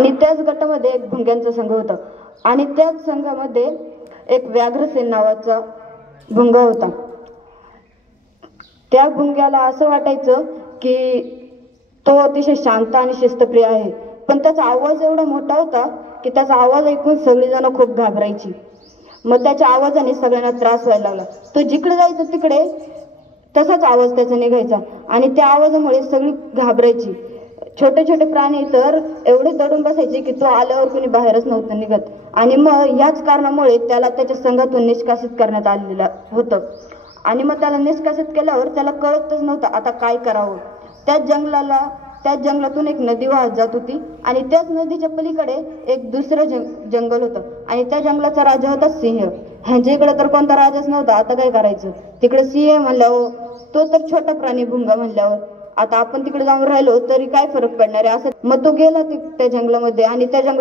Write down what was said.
आणि त्याच गटामध्ये एक भुंग्यांचा संघ होता आणि त्याच संघामध्ये एक व्याघ्रसेन नावाचा भुंगा होता. त्या भुंग्याला असं वाटायचं की तो अतिशय शांत आणि शिस्तप्रिय आहे, पण त्याचा आवाज एवढा मोठा होता की त्याचा आवाज ऐकून सगळीजण खूप घाबरायची. मग त्याच्या आवाजाने सगळ्यांना त्रास व्हायला लागला. तो जिकडे जायचा तिकडे तसाच आवाज त्याचा निघायचा आणि त्या आवाजामुळे सगळी घाबरायची. छोटे छोटे प्राणी तर एवढे दडून बसायचे की तो आल्यावर कोणी बाहेरच नव्हतं निघत. आणि मग याच कारणामुळे त्याला त्याच्या संघातून निष्कासित करण्यात आलेलं होतं. आणि मग त्याला निष्कासित केल्यावर त्याला कळतच नव्हतं आता काय करावं. त्याच जंगलातून एक नदी वाहत जात होती आणि त्याच नदीच्या पलीकडे एक दुसरं जंगल होतं आणि त्या जंगलाचा राजा होता सिंह. ह्यांच्या इकडे तर कोणता राजाच नव्हता. आता काय करायचं. तिकडे सिंह म्हणल्यावर तो तर छोटा प्राणी भुंगा म्हणल्यावर आता आपण तिकडे जाऊन राहिलो तरी काय फरक पडणार आहे असं. मग तो गेला त्या जंगलामध्ये आणि त्या जंगलात